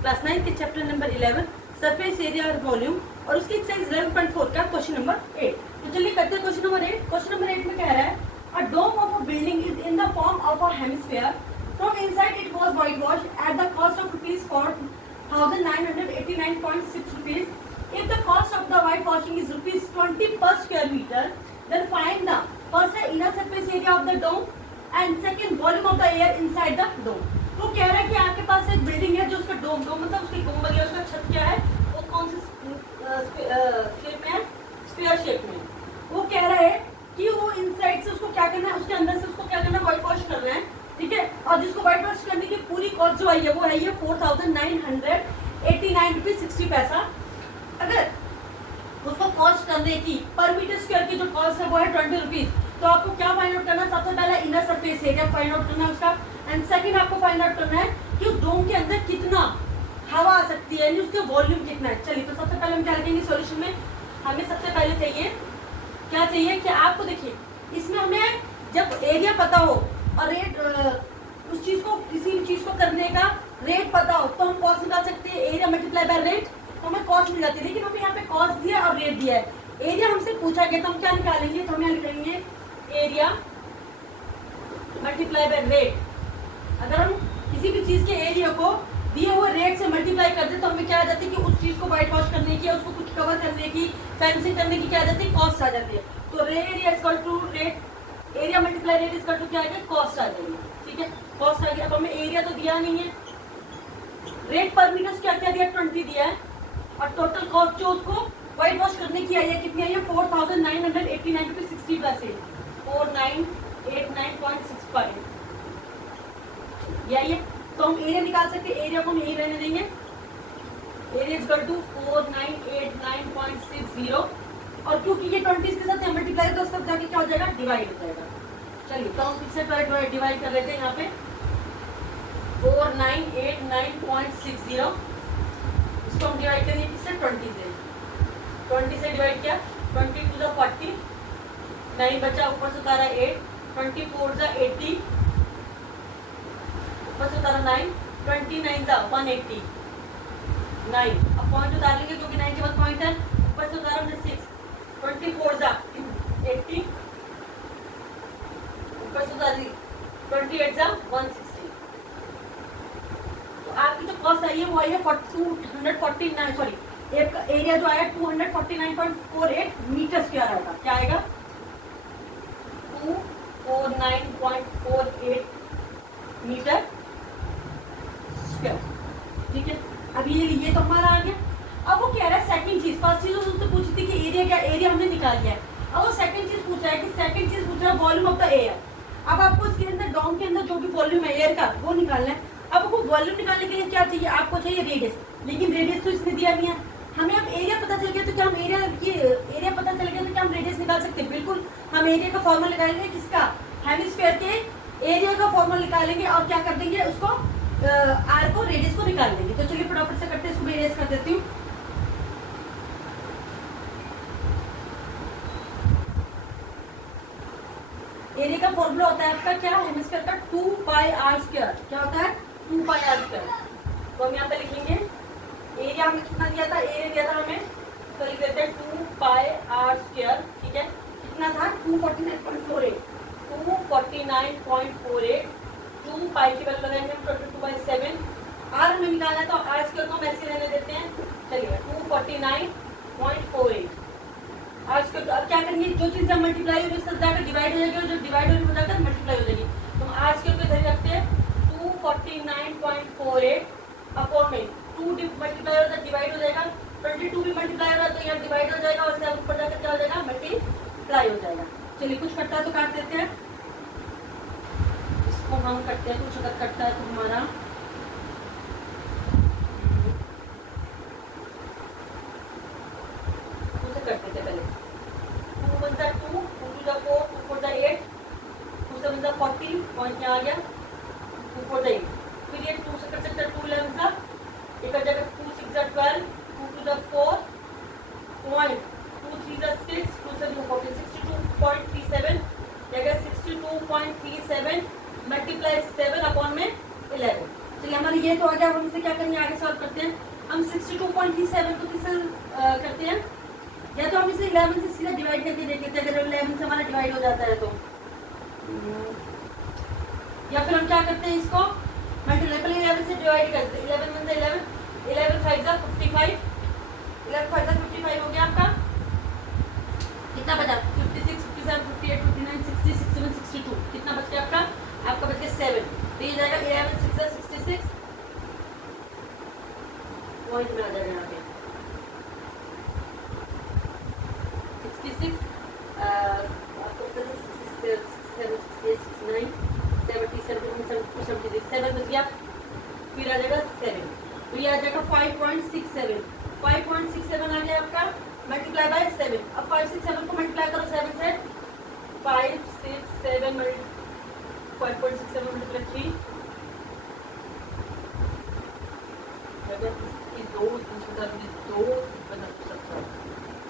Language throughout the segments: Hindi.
क्लास 9 के चैप्टर नंबर 11 सरफेस एरिया और वॉल्यूम और उसकी एक्सरसाइज 11.4 का क्वेश्चन नंबर 8। तो चलिए करते हैं क्वेश्चन नंबर 8। क्वेश्चन नंबर 8 में कह रहा है a dome of a building is in the form of a hemisphere from inside it was white wash at the cost of ₹4,989.6 rupees. If the cost of the whitewashing is ₹20 per square meter, then find the first inner surface area of the dome and second volume of the air inside the dome. तो कह रहा है कि आपके पास एक बिल्डिंग है जो उसका डोम मतलब उसकी गुंबद या उसका छत क्या है, वो कौन से शेप में है, स्फीयर शेप में। वो कह रहा है कि वो इनसाइड से उसको क्या करना है, उसके अंदर से उसको क्या करना है, व्हाइट वॉश करना है, ठीक है। और जिसको व्हाइट वॉश करने की पूरी कॉस्ट जो आई है वो है ये 4,989.60 अगर उसको कॉस्ट करने की पर मीटर स्क्वायर की जो कॉस्ट है वो है 20 रुपीज, तो आपको क्या फाइंड आउट करना है, सबसे पहले inner surface area find out करना है उसका, एंड सेकंड आपको फाइंड आउट करना है कि उस डोम के अंदर कितना हवा आ सकती है, उसका वॉल्यूम कितना है। चलिए तो सबसे पहले हम क्या लिखेंगे सॉल्यूशन में, हमें सबसे पहले चाहिए क्या चाहिए कि आपको देखिए इसमें हमें जब एरिया पता हो और रेट उस चीज को किसी भी चीज को करने का रेट पता हो तो हम कॉस्ट निकाल सकते हैं, एरिया मल्टीप्लाई बाय रेट, तो हमें कॉस्ट मिल जाती है। लेकिन हमें यहाँ पे कॉस्ट दिया और रेट दिया है, एरिया हमसे पूछा गया तो हम क्या निकालेंगे, तो हम यहाँ लिखेंगे एरिया मल्टीप्लाई बाय रेट। अगर हम किसी भी चीज के एरिया को दिए हुए रेट से मल्टीप्लाई कर दे तो हमें क्या आ जाती है कि उस चीज को व्हाइट वॉश करने की, उसको कुछ कवर करने की, फेंसिंग करने की क्या आ जाती है, कॉस्ट आ जाती है। तो area equal to rate, area multiply rate equal to क्या आएगा, कॉस्ट आ जाएगी, ठीक है। कॉस्ट आ गया, अब हमें एरिया तो दिया नहीं है, रेट पर मीटर क्या क्या दिया, 20 दिया है, और टोटल कॉस्ट जो उसको व्हाइट वॉश करने की आई है कितनी आई है, 4,989.60 प्लस 4,989.65 यही है। तो हम एरिया निकाल सकते हैं, एरिया को हम यही रहने देंगे, एरिया इक्वल टू 4,989.60 और क्योंकि ये 20 के साथ मल्टीप्लाई तो सब जाके क्या हो जाएगा, डिवाइड हो जाएगा। चलिए तो हम किससे डिवाइड कर लेते हैं, यहाँ पे 4,989.60 इसको हम डिवाइड करेंगे किससे, 20 से। 20 से डिवाइड किया, 20 टू 40, 9 बचा, ऊपर से उतारा 8, 24 जा 80, ऊपर से उतारा 9, 29 जा 180, 9 अब पॉइंट उतार लेंगे क्योंकि 9 के बाद पॉइंट है, ऊपर से उतारा हमने 6, 24 जा 80, ऊपर से उतार 28 जा 160। तो आपकी जो कॉस्ट आई है वो आई है 249, सॉरी एरिया जो आया 249.48 मीटर स्क्वायर आएगा, क्या आएगा 249.48 मीटर स्क्वायर, ठीक है। अब ये तो हमारा आ गया। अब वो कह रहा है सेकंड चीज, फर्स्ट चीज उससे पूछी थी कि एरिया क्या, एरिया हमने निकाल लिया है। अब वो सेकंड चीज पूछ रहा है कि सेकंड चीज पूछ रहा है वॉल्यूम ऑफ द एयर। अब आपको इसके अंदर डोम के अंदर जो भी वॉल्यूम है एयर का वो निकालना है। अब आपको वॉल्यूम निकालने के लिए क्या चाहिए, आपको चाहिए रेडियस, लेकिन रेडियस तो इसने दिया नहीं है। हमें अब एरिया पता चल गया तो क्या हम एरिया पता चल गया तो क्या हम रेडियस निकाल सकते हैं, बिल्कुल। हम एरिया का फॉर्मूला निकालेंगे, किसका, हेमिस्फीयर के एरिया का फॉर्मूला निकालेंगे और क्या कर देंगे उसको आर को रेडियस को निकाल देंगे। तो चलिए फटाफट से करते हैं, इसको रेडियस कर देती हूँ। एरिया का फॉर्मूला होता है आपका क्या, हेमिस्फीयर का 2πr², क्या होता है 2πr²। तो हम यहाँ पे लिखेंगे एरिया हमें कितना दिया था, एरिया दिया था हमें, तो लिख देते हैं 2πr², ठीक है। कितना था 249.48, 249.48, 2 पाई की वैल्यू लगाएंगे हम 22/7, आर हमें निकालना है तो आर स्क्वायर को हम ऐसे रहने देते हैं। चलिए 249.48 आर स्क्वायर, अब क्या करेंगे, जो चीज़ हम मल्टीप्लाई होगी उससे जाकर डिवाइड हो जाएगी, और जो डिवाइड हो जाकर मल्टीप्लाई हो जाएगी। तो हम आर स्क्वायर को इधर रखते हैं, 249.48 अपॉन में 2 मल्टीप्लाई हो जाएगा, डिवाइड हो जाएगा, 22 भी मल्टीप्लाई हो रहा है तो यहाँ डिवाइड हो जाएगा, और इससे ऊपर जाकर क्या हो जाएगा, मल्टीप्लाई हो जाएगा। चलिए कुछ कटता है तो काट देते हैं, इसको हम करते हैं, कुछ अगर कटता है तो हमारा उसे करते थे पहले, 2 1 2, 2 2 4, 2 4 8, 2 7 40, पॉइंट यहाँ आ गया, 2 4 8, फिर ये 2 से कर सकते हैं, 2 11 सा एक जगह, 2 6 12, 2 2 4, पॉइंट 2 3 6, 2 7 14, 62.37 जगह 62.37 मल्टीप्लाई 7 अपॉन में 11। चलिए हमारा हमारे ये तो आ गया। हम इसे क्या करेंगे, आगे सॉल्व करते हैं। हम 62.37 को किससे करते हैं, या तो हम इसे 11 से सीधा डिवाइड करके देख लेते हैं, अगर 11 से हमारा डिवाइड हो जाता है तो, या फिर हम क्या करते हैं, इसको मल्टीपल 11 से डिवाइड करते हैं। 11 1 से 11, 11 5 जा 55, 11 5 जा 55 हो गया आपका। कितना बचा, 56 57 58 59 60 61 62, कितना बच गया आपका, आपका बच गया 7। तो ये जाएगा 11 6 जा 66, पॉइंट में आ जाएगा यहाँ पे 66, आपको 67 68 69 70 71 72 73, 7 बच गया। फिर आ जाएगा 7, तो ये आ जाएगा 5.67, 5.67 आ गया आपका, मल्टीप्लाई बाय 7। अब 5 6 7 को मल्टीप्लाई करो 7 से, 5 6 7 5.67 मल्टीप्लाई 3, दो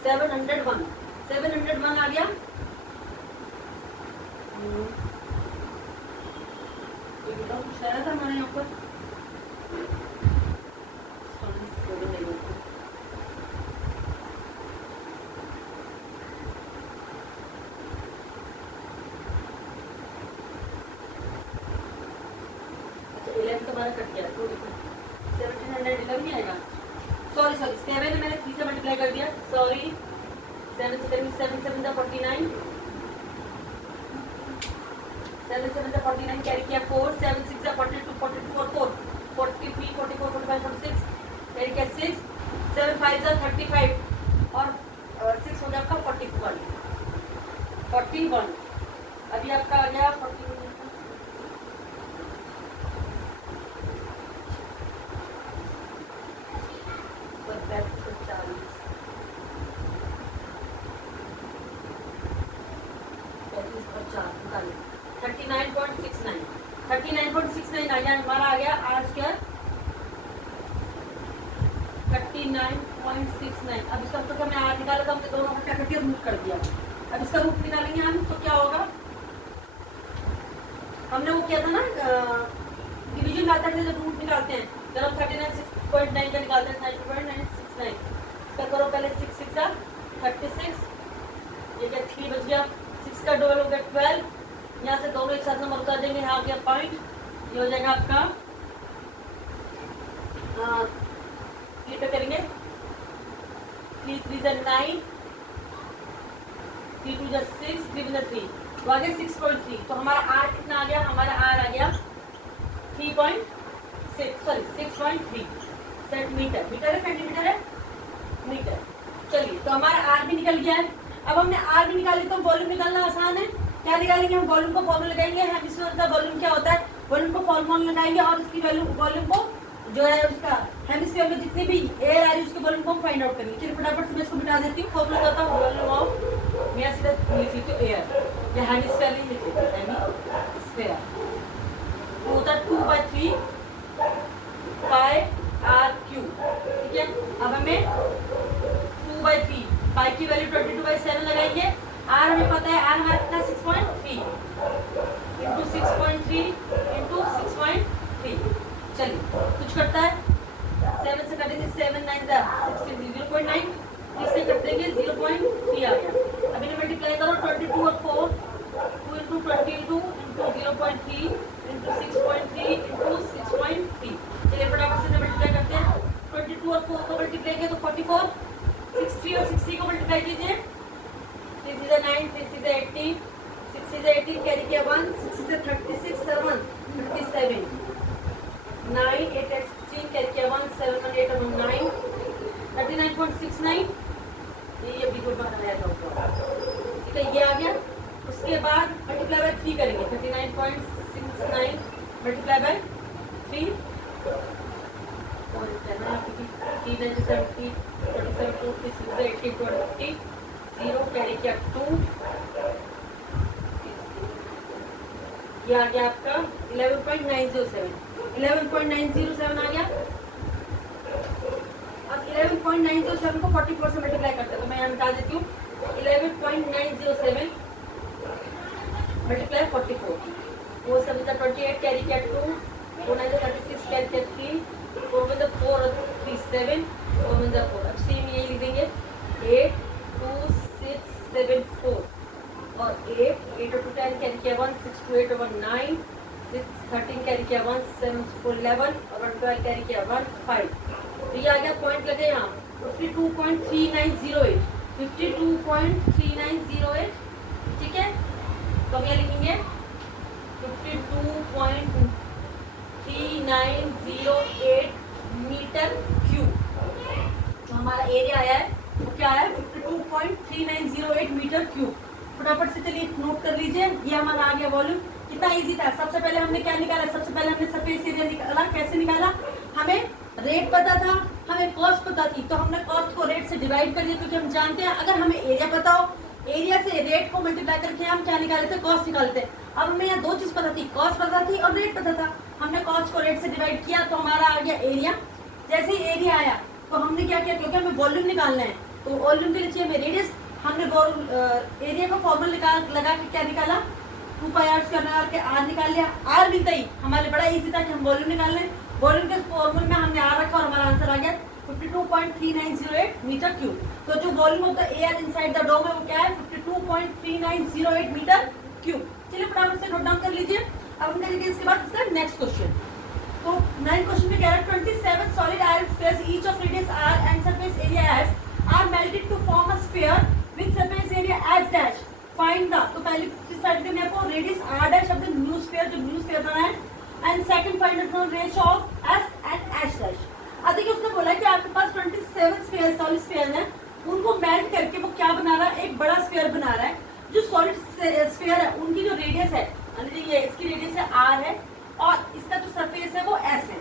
701, 701 आ गया। कुछ रहा था हमारे यहाँ पर, अच्छा 11 तो हमारा कट गया, तो 1711 नहीं आएगा, सॉरी 7 मैंने 3 से मल्टीप्लाई कर दिया, सॉरी 7 से करेंगे, 7 7 जा 49, 7 7 जा 49 कैरी किया 4, 7 6 जा 42 42 और 4 43 44 45 46 कैरी किया 6, 7 5 जा 35 और 6 हो गया आपका 41। अभी आपका आ गया 41, आ गया हमारा, आ गया आर स्क्वायर 39.69। अब इसका तो मैं आर निकाला था, हमने दोनों को क्या कर दिया, रूट कर दिया। अब इसका रूट निकालेंगे हम, तो क्या होगा, हमने वो किया था ना डिवीजन मेथड से जब रूट निकालते हैं, जब हम 39.9 का निकालते हैं 90.969, इसका करो पहले 6 6 36, ये क्या 3 बच गया, 6 का डबल हो गया 12, यहाँ से दोनों एक साथ नंबर कर देंगे, यहाँ गया पॉइंट, ये हो जाएगा आपका 3 पे करेंगे 3 3 जा 9, 3 2 जा 6, 3 जा 3, तो आ गया 6.3। तो हमारा आर कितना आ गया, हमारा आर आ गया 6.3 सेंटीमीटर, मीटर है सेंटीमीटर है मीटर। चलिए, तो हमारा आर भी निकल गया है। अब हमने आर भी निकाली, तो वॉल्यूम निकालना आसान है। क्या निकालेंगे हम, वॉल्यूम को फॉर्मूला लगाएंगे, हेमिस्फीयर का वॉल्यूम क्या होता है, वॉल्यूम को फॉर्मूला लगाएंगे और उसकी वॉल्यूम को जो है उसका हेमिस्फीयर में जितनी भी एयर आ रही है उसके वॉल्यूम को हम फाइंड आउट करेंगे। चलिए फटाफट से मैं इसको मिटा देती हूँ। फॉर्मूला होता है वॉल्यूम ऑफ, मैं सीधा लिख लेती हूँ एयर, या हेमिस्फीयर ही लिख लेती हूँ, हेमिस्फीयर वो होता है 2/3 पाई आर क्यू, ठीक है। अब हमें 2/3 पाई की वैल्यू 22/7 लगाएंगे। आर हमें पता है, आर हमारा कितना 6.3 इंटू 6.3 इंटू 6.3। चलिए कुछ करता है, 7 से कटेंगे 7 9 जा 16, 0.9, इससे कट देंगे 0.3 आ गया। अब इन्हें मल्टीप्लाई करो 22 और 4, 2 इंटू 22 इंटू 0.3 इंटू 6.3 इंटू 6.3। चलिए फटाफट से मल्टीप्लाई करते हैं। 22 और 4 को मल्टीप्लाई किया तो 44, 60 और 60 को मल्टीप्लाई कीजिए, 3 से 9, 3 से 18, 6 से 18 कैरी किया 1, 6 से 36 7 37, 9 8 16 कैरी किया 1, 7 1 8 1 9, 39.69, ये अभी कोई बात आया था, ठीक है, ये आ गया। उसके बाद मल्टीप्लाई बाय 3 करेंगे, 39.69 मल्टीप्लाई बाय 3 और 3 9 70 47 2 3 6 80 20 0 कैरी किया 2, ये आ गया आपका 11.907, 11.907 आ गया। अब 11.907 को 44 से मल्टीप्लाई करते हैं, तो मैं यहाँ मिटा देती हूँ। 11.907 मल्टीप्लाई 44, वो सभी का 28 कैरी किया 2, 4 9 36 कैरी किया कैरी किया 1, 7 4 11 और 112 कैरी किया 1 5। तो ये आ गया पॉइंट लगे यहाँ 52.3908, 52.3908। ठीक है, तो हम क्या लिखेंगे 52.3908 मीटर क्यूब। जो हमारा एरिया आया है वो क्या है 52.3908 मीटर क्यूब। फटाफट से चलिए नोट कर लीजिए, ये हमारा आ गया वॉल्यूम। कितना इजी था। सबसे पहले हमने क्या निकाला, सबसे पहले हमने सरफेस एरिया निकाला। कैसे निकाला, हमें रेट पता था, हमें कॉस्ट पता थी, तो हमने कॉस्ट को रेट से डिवाइड कर दिया, क्योंकि हम जानते हैं अगर हमें एरिया पता हो, एरिया से रेट को मल्टीप्लाई करके हम क्या निकालते हैं, कॉस्ट निकालते हैं। अब हमें यहाँ दो चीज पता थी, कॉस्ट पता थी और रेट पता था। हमने कॉस्ट को रेट से डिवाइड किया तो हमारा आ गया एरिया। जैसे ही एरिया आया तो हमने क्या किया, क्योंकि हमें वॉल्यूम निकालना है तो वॉल्यूम के लिए चाहिए हमें रेडियस। हमने एरिया का फॉर्मूला लगा के क्या निकाला 2πr करके आर निकाल लिया। आर मिलता ही हमारे बड़ा इजी था कि हम वॉल्यूम निकाल लें। वॉल्यूम के फॉर्मूले में हमने आर रखा और हमारा आंसर आ गया 52.3908 मीटर क्यूब। तो जो volume of the air inside the dome है वो क्या है 52.3908 मीटर क्यूब। चलिए फटाफट से नोट डाउन कर लीजिए। अब हम करेंगे इसके बाद इसका नेक्स्ट क्वेश्चन। तो 9 क्वेश्चन में कह रहा है 27 solid iron spheres each of radius r and surface area s are melted to form a sphere with surface area s dash. Find the, तो पहली चीज स्टार्ट करनी है आपको radius r dash of the new sphere, जो न्यू स्फीयर बना है, and second find the ratio of s and s dash. अब देखिए उसने बोला कि आपके पास 27 स्फीयर सॉलिड स्फीयर हैं, उनको मेल्ट करके वो क्या बना रहा है, एक बड़ा स्फीयर बना रहा है। जो सॉलिड स्फीयर है उनकी जो रेडियस है, ये इसकी रेडियस है r है और इसका जो सरफेस है वो s है।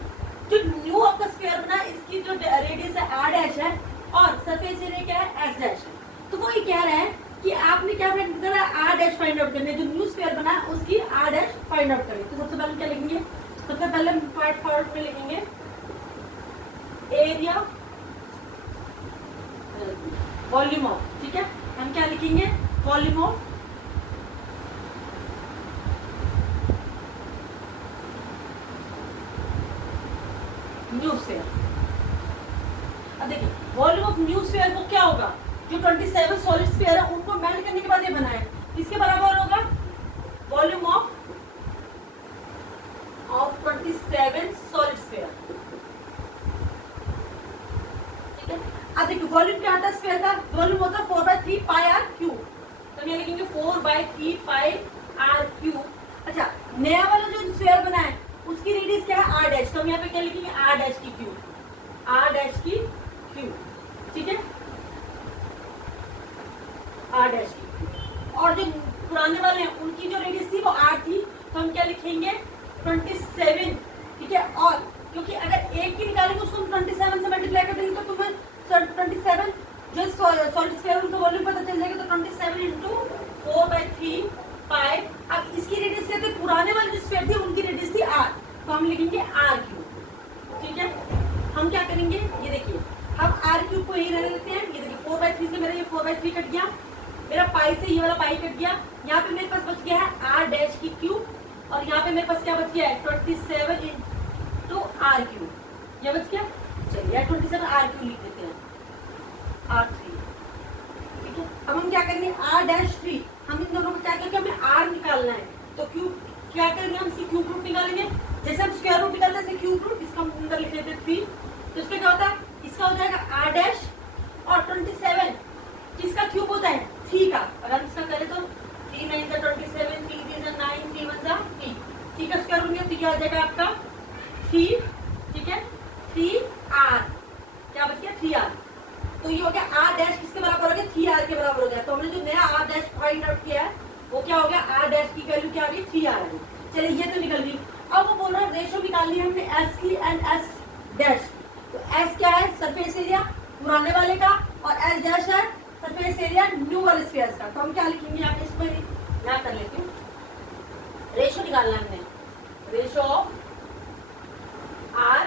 जो न्यू आपका स्फीयर बना है इसकी जो रेडियस है r डैश है और सरफेस एरिया क्या है s डैश है। तो वो ये कह रहा है कि आपने क्या फाइंड करना है, r डैश फाइंड आउट करना है। जो न्यू स्फीयर बना है उसकी r डैश फाइंड आउट करें। तो सबसे पहले क्या लिखेंगे, सबसे पहले हम पार्ट फॉर्म में लिखेंगे एरिया वॉल्यूम ऑफ। ठीक है, हम क्या लिखेंगे वॉल्यूम ऑफ न्यू स्फीयर। अब देखिए वॉल्यूम ऑफ न्यू स्फीयर वो क्या होगा, जो 27 सॉलिड स्फीयर है उनको मेल्ट करने के बाद ये बना है, इसके बराबर होगा वॉल्यूम ऑफ 27 सॉलिड स्फीयर। ठीक है, अब देखिए वॉल्यूम क्या आता है स्फीयर का, वॉल्यूम होता है 4/3 πr क्यूब। तो हम ये लिखेंगे 4/3 πr क्यूब। अच्छा, नया वाला जो स्फीयर बना है उसकी रेडियस क्या है r डैश, तो हम यहाँ पे क्या लिखेंगे r डैश की क्यूब, r डैश की क्यूब। ठीक है, r डैश की क्यूब। और जो पुराने वाले हैं उनकी जो रेडियस थी वो r थी, तो हम क्या लिखेंगे 27। ठीक है, और क्योंकि अगर एक की निकालेंगे उसको 27 से मल्टीप्लाई कर देंगे तो तुम्हें 27 जो सॉलिड स्फीयर उनका वॉल्यूम पता चल जाएगा। तो 27 × 4/3 पाई। अब इसकी रेडियस क्या थी, पुराने वाली जो स्फीयर थी उनकी रेडियस थी r, तो हम लिखेंगे r क्यूब। ठीक है, हम क्या करेंगे, ये देखिए हम r क्यूब को यही रहने देते हैं। ये देखिए 4/3 से मेरा ये 4/3 कट गया, मेरा पाई से ये वाला पाई कट गया। यहाँ पे मेरे पास बच गया है r डैश की क्यूब और यहाँ पे मेरे पास क्या बच गया है 27 × r क्यूब, ये बच गया। चलिए 27 r क्यूब लिख देते हैं r3। ठीक है, अब हम क्या करेंगे r डैश 3, हम इन दोनों को क्या करके हमें r निकालना है, तो क्यूब क्या करेंगे हम इसकी क्यूब रूट निकालेंगे। जैसे हम स्क्वायर रूट निकालते हैं क्यूब रूट, इसका हम अंदर लिख लेते हैं 3, तो इसका क्या होता है, इसका हो जाएगा r डैश और 27 किसका क्यूब होता है 3 का। अगर हम इसका करें तो 3 9 27, 3 3 9, 3 1 3, ठीक है, स्क्वायर रूट में तो क्या हो जाएगा आपका 3। ठीक है, 3r, क्या बच गया 3r। तो ये हो गया r डैश किसके बराबर हो गया 3r के बराबर हो गया। तो हमने जो नया r डैश फाइंड आउट किया है वो क्या हो गया r डैश की वैल्यू क्या आ गई 3r आ गई। चलिए ये तो निकल गई। अब वो बोल रहा है रेशियो निकालनी है हमने s की एंड s डैश। तो s क्या है सरफेस एरिया पुराने वाले का और s डैश है सरफेस एरिया न्यू वाले स्फीयर्स का। तो हम क्या लिखेंगे यहाँ पे, इसमें यहाँ कर लेते हैं, रेशियो निकालना है हमने, ratio of r,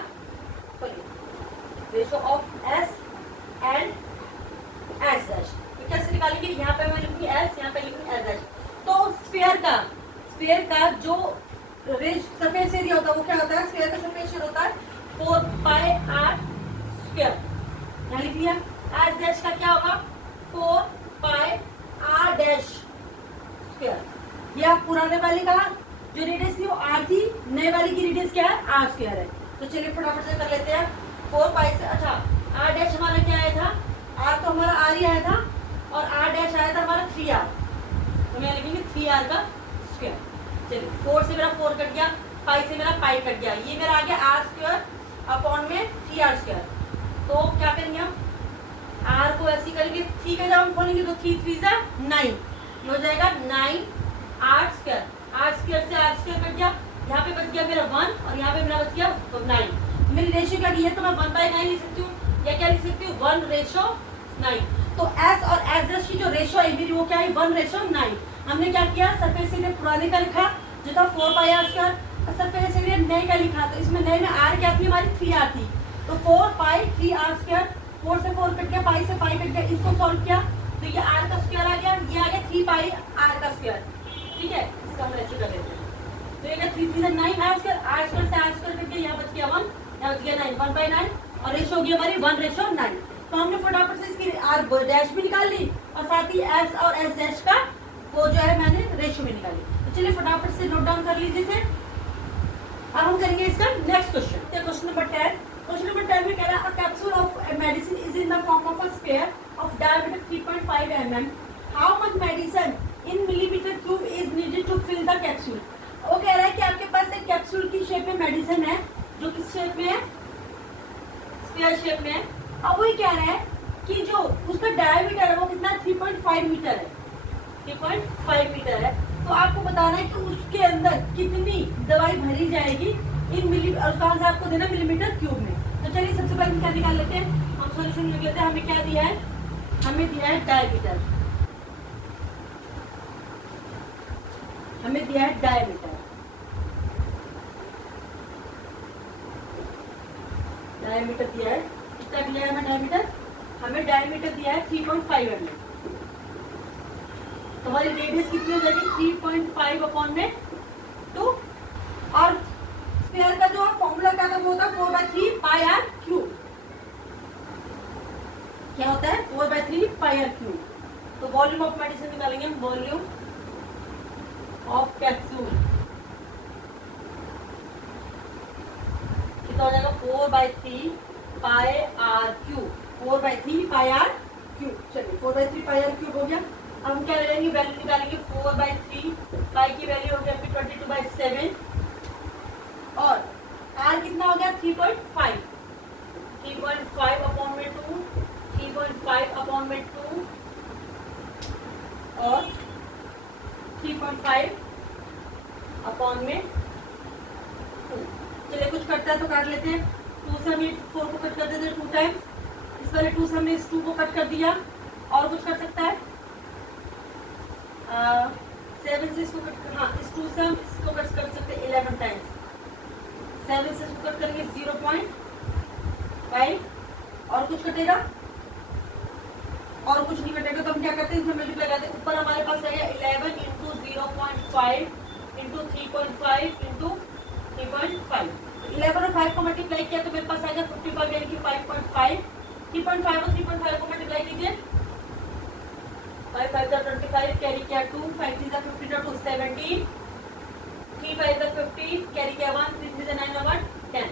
ratio of s and s dash. तो कैसे निकालेंगे, यहाँ पे मैं लिखूंगी s, यहाँ पे लिखूंगी s डैश। तो स्फीयर का जो सरफेस एरिया होता है वो क्या होता है, स्फीयर का सरफेस एरिया होता है 4πr स्क्वायर। यहाँ लिख लिया। s डैश का क्या होगा 4πr डैश स्क्वायर। ये आप पुराने वाले का जो रेडियस थी वो r थी, नए वाले वाली की रेडियस क्या है, आर स्क्वायर है। तो चलिए फटाफट से कर लेते हैं। 4 पाई से, अच्छा आर डैश हमारा क्या आया था, आर तो हमारा आर ही आया था, और आर डैश आया था हमारा 3r, तो मैं लिखेंगे 3r का स्क्वायर। चलिए 4 से मेरा 4 कट गया, पाई से मेरा पाई कट गया, ये मेरा आ गया आर स्क्वायर अपॉन में 3r स्क्वायर। तो क्या करेंगे हम, आर को ऐसे करेंगे, 3 का जब हम खोलेंगे तो 3 3 जा 9, ये हो जाएगा 9r स्क्वायर। आर स्क्वायर से आर स्क्वायर कट गया, यहाँ पे बच गया मेरा 1 और यहाँ पे मेरा बच गया 9। मेरी रेशियो क्या दी है, तो मैं 1/9 लिख सकती हूँ, या क्या लिख सकती हूँ 1:9। तो एस और एस की जो रेशियो है मेरी वो क्या है, 1:9। हमने क्या किया, सरफेस एरिया पुराने का लिखा जो था 4 पाई आर स्क्वायर, और सरफेस एरिया नए का लिखा, तो इसमें नए में आर क्या थी हमारी 3r थी, तो 4 पाई 3r स्क्वायर। 4 से 4 कट गया, पाई से पाई कट गया, इसको सॉल्व किया तो ये r का स्क्वायर आ गया, ये आ गया 3 पाई r का स्क्वायर। ठीक है, इसका हम रेशियो कर लेते हैं। तो ये 3 3 9 r स्क्वायर, r स्क्वायर से r स्क्वायर कट गया, यहाँ बच गया 1, यहाँ बच गया 9, 1/9, और रेशियो होगी हमारी 1:9। तो हमने फटाफट से इसकी r डैश भी निकाल ली, और साथ ही s और s डैश का वो जो है मैंने रेशियो भी निकाली। तो चलिए फटाफट से नोट डाउन कर लीजिए इसे। अब हम करेंगे इसका next question. Question number 10। Question number 10 में कह रहा है a capsule of medicine is in the form of a sphere of diameter 3.5 mm. How much medicine in millimetre cube is needed to fill the capsule. वो कह रहा है कि आपके पास एक कैप्सूल की शेप में मेडिसिन है, जो किस शेप में है, स्फीयर शेप में है। अब वही कह रहा है कि जो उसका डायमीटर है वो कितना, 3.5 मीटर है, 3.5 मीटर है। तो आपको बताना है कि उसके अंदर कितनी दवाई भरी जाएगी इन मिली, और कहाँ से आपको देना, मिलीमीटर क्यूब में। तो चलिए सबसे पहले क्या निकाल लेते हैं, हम सॉल्यूशन लिख लेते हैं। हमें क्या दिया है, हमें दिया है डायमीटर, हमें दिया है डायमीटर, डायमीटर दिया है, कितना दिया है हमें डायमीटर, हमें डायमीटर दिया है 3.5 mm। तो हमारी रेडियस कितनी हो जाएगी, 3.5 अपॉन में 2, और स्फीयर का जो फॉर्मूला क्या था वो होता है 4/3 पाई आर क्यूब। क्या होता है, 4/3 पाई आर क्यूब। तो वॉल्यूम ऑफ मेडिसिन निकालेंगे हम, वॉल्यूम ऑफ कैप्सूल कितना हो जाएगा, 4/3 pi r cube, 4/3 pi r cube. चलिए 4/3 पाई आर क्यूब हो गया। अब हम क्या लेंगे, वैल्यू निकालेंगे, 4/3 पाई की वैल्यू हो गया 22/7, और आर कितना हो गया 3.5, 3.5 अपॉन में 2, 3.5 अपॉन में 2, और 3.5 अपॉन में 2। चलिए कुछ कटता है तो काट लेते हैं। 2 से हम ये 4 को कट कर देते हैं 2 टाइम्स, इस वाले 2 से हमने इस 2 को कट कर दिया। और कुछ कर सकता है, 7 से इसको कट कर, हाँ इस 2 से हम इसको कट कर सकते हैं 11 टाइम्स, 7 से इसको कट करेंगे 0.5, और कुछ कटेगा, और कुछ नहीं कटेगा। तो हम क्या करते हैं, इसमें मल्टीप्लाई करते हैं। ऊपर हमारे पास आएगा 11 इंटू 0.5 इंटू 3.5 इंटू 3.5। 11 और 5 को मल्टीप्लाई किया तो मेरे पास आएगा 55, यानी कि 5.5। 3.5 और 3.5 को मल्टीप्लाई कीजिए, 5 5 25, कैरी किया 2, 5 3 15 2 17, 3 5 15, कैरी किया 1, 3 3 9 1 10,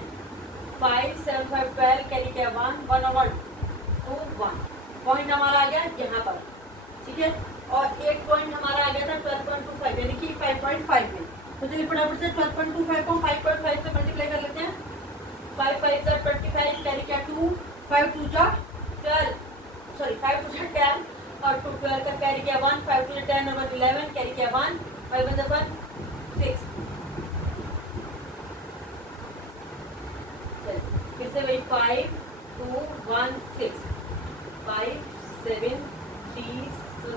5 7 5 12, कैरी किया 1 1 1 2 1। पॉइंट हमारा आ गया यहाँ पर, ठीक है। और एक पॉइंट हमारा आ गया था 12.25, यानी कि 5.5 में। तो चलिए फटाफट से 12.25 को 5.5 से मल्टीप्लाई कर लेते हैं। 5 5 25, कैरी किया 2, 5 2 12, सॉरी 5 2 10, और 2 12 का कैरी किया 1, 5 2 10 और 11, कैरी किया 1, 5 1 1 6। फिर से वही 5 2 1 6, 5 7 3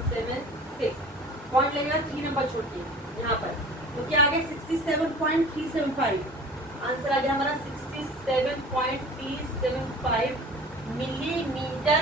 7 6, पॉइंट लगेगा 3 नंबर छोड़ के यहाँ पर। तो क्या आ गया 67.375, आंसर आ गया हमारा 67.375 मिलीमीटर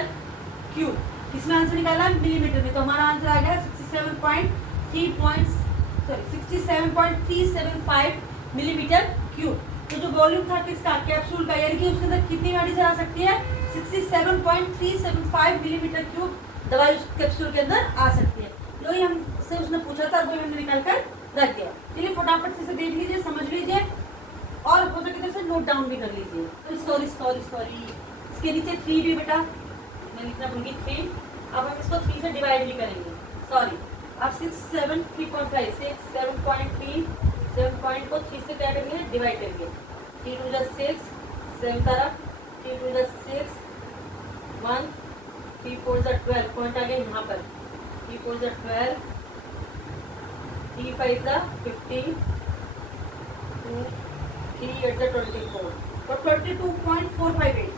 क्यूब। किसमें आंसर निकाला, मिलीमीटर में। तो हमारा आंसर आ गया 67.375 मिलीमीटर क्यूब। तो जो वॉल्यूम था किसका, कैप्सूल का, यानी कि उसके अंदर कितनी मेडिसिन आ सकती है, 67.375 मिलीमीटर क्यूब दवाई उस कैप्सूल के अंदर आ सकती है। जो ही हमसे उसने पूछा था वही हमने निकाल कर रख दिया। चलिए फटाफट से देख लीजिए, समझ लीजिए। नोट डाउन भी कर लीजिए। सॉरी सॉरी सॉरी, इसके नीचे 3 भी बेटा मैं लिखना भूल गई 3। अब हम इसको 3 से डिवाइड भी करेंगे, सॉरी। अब 6 7 3.5 6 7.3 7 पॉइंट को 3 से क्या करेंगे, डिवाइड करेंगे। 3 टू जा 6 7 तरफ, 3 टू जा 6 1 3 4 जा 12 पॉइंट आ गया यहाँ पर। 3 4 जा 12 3 5 जा 15 2 3 8 जा 24 और 22.458।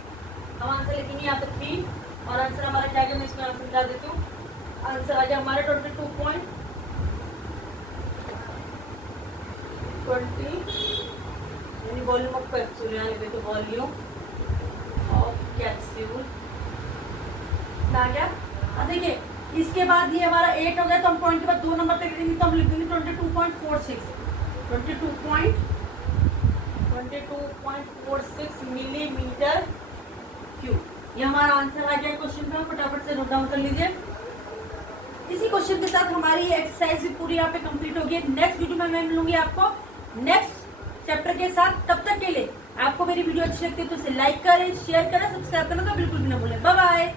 हम आंसर लिखेंगे यहाँ पर 3 और आंसर हमारा क्या है, मैं इसमें आंसर निकाल देती हूँ। आंसर आ गया हमारा 22.20 यानी वॉल्यूम ऑफ कैप्सूल, यहाँ लिखे तो वॉल्यूम ऑफ कैप्सूल आ गया। अब देखिए इसके बाद ये हमारा 8 हो गया, तो हम पॉइंट के बाद 2 नंबर तक लिखेंगे, तो हम लिख देंगे 22.46 22.46 मिलीमीटर क्यूब। ये हमारा आंसर आ गया क्वेश्चन का, फटाफट से नोट डाउन कर लीजिए। इसी क्वेश्चन के साथ हमारी एक्सरसाइज भी पूरी यहाँ पे कंप्लीट होगी। नेक्स्ट वीडियो में मैं मिलूंगी आपको नेक्स्ट चैप्टर के साथ। तब तक के लिए आपको मेरी वीडियो अच्छी लगती है तो इसे लाइक करें, शेयर करें, सब्सक्राइब करना तो बिल्कुल भी ना भूलें। Bye bye.